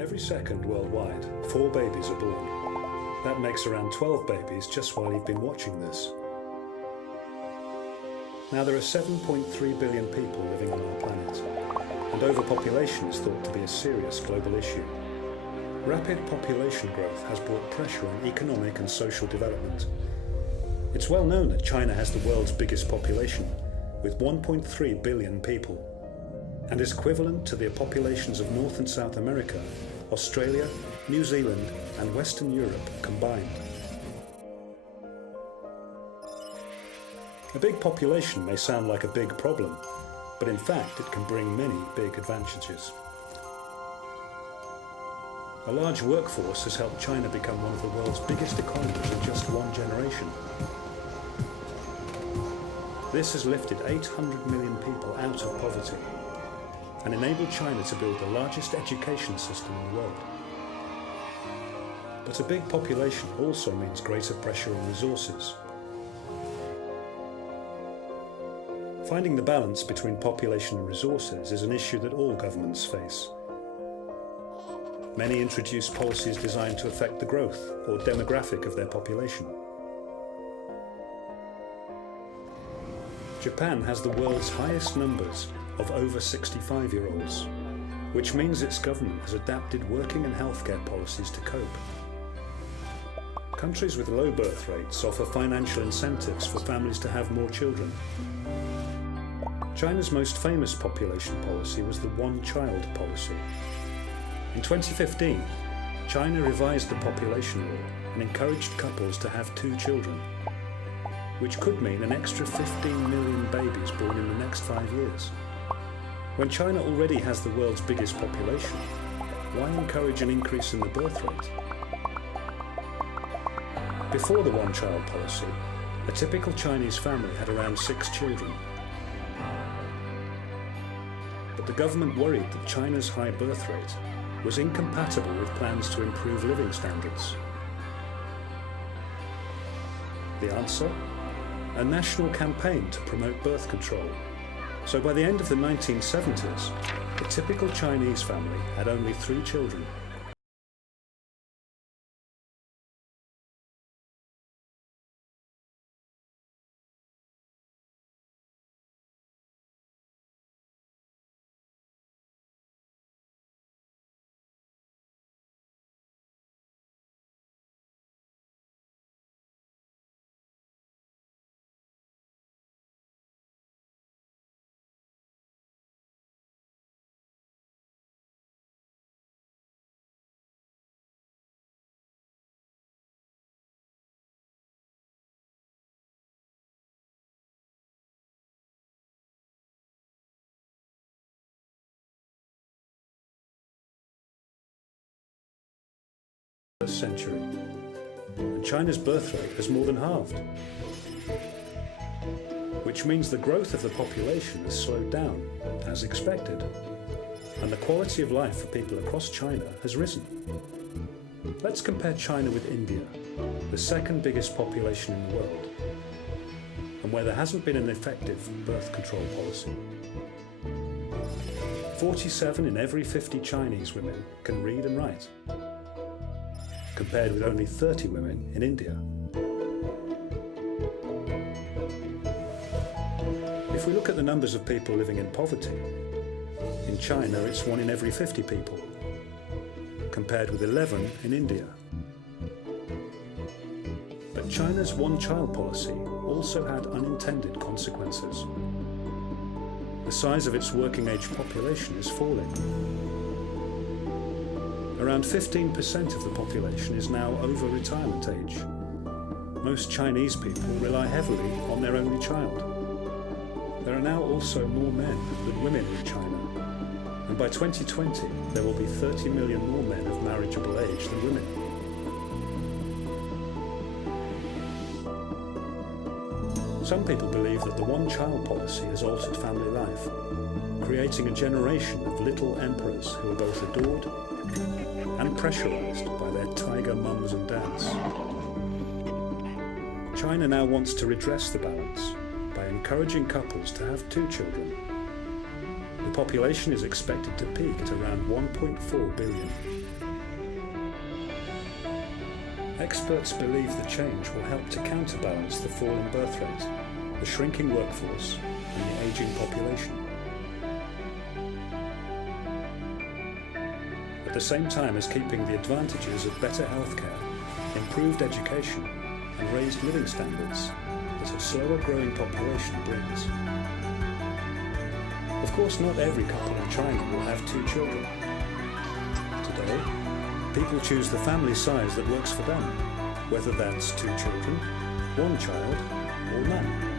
Every second worldwide, 4 babies are born. That makes around 12 babies just while you've been watching this. Now there are 7.3 billion people living on our planet, and overpopulation is thought to be a serious global issue. Rapid population growth has brought pressure on economic and social development. It's well known that China has the world's biggest population, with 1.3 billion people, and is equivalent to the populations of North and South America, Australia, New Zealand, and Western Europe combined. A big population may sound like a big problem, but in fact it can bring many big advantages. A large workforce has helped China become one of the world's biggest economies in just one generation. This has lifted 800 million people out of poverty and enabled China to build the largest education system in the world. But a big population also means greater pressure on resources. Finding the balance between population and resources is an issue that all governments face. Many introduce policies designed to affect the growth or demographic of their population. Japan has the world's highest numbers of over 65-year-olds, which means its government has adapted working and healthcare policies to cope. Countries with low birth rates offer financial incentives for families to have more children. China's most famous population policy was the one-child policy. In 2015, China revised the population law and encouraged couples to have 2 children, which could mean an extra 15 million babies born in the next 5 years. When China already has the world's biggest population, why encourage an increase in the birth rate? Before the one-child policy, a typical Chinese family had around 6 children. But the government worried that China's high birth rate was incompatible with plans to improve living standards. The answer? A national campaign to promote birth control. So by the end of the 1970s, the typical Chinese family had only 3 children. Century, and China's birth rate has more than halved, which means the growth of the population has slowed down, as expected, and the quality of life for people across China has risen. Let's compare China with India, the second biggest population in the world, and where there hasn't been an effective birth control policy. 47 in every 50 Chinese women can read and write, compared with only 30 women in India. If we look at the numbers of people living in poverty, in China it's 1 in every 50 people, compared with 11 in India. But China's one-child policy also had unintended consequences. The size of its working-age population is falling. Around 15% of the population is now over retirement age. Most Chinese people rely heavily on their only child. There are now also more men than women in China, and by 2020 there will be 30 million more men of marriageable age than women. Some people believe that the one-child policy has altered family life, creating a generation of little emperors who are both adored and pressurized by their tiger mums and dads. China now wants to redress the balance by encouraging couples to have 2 children. The population is expected to peak at around 1.4 billion. Experts believe the change will help to counterbalance the fall in birth rate, the shrinking workforce, and the ageing population. At the same time as keeping the advantages of better healthcare, improved education, and raised living standards that a slower growing population brings. Of course, not every couple in China will have 2 children. Today, people choose the family size that works for them, whether that's 2 children, 1 child, or none.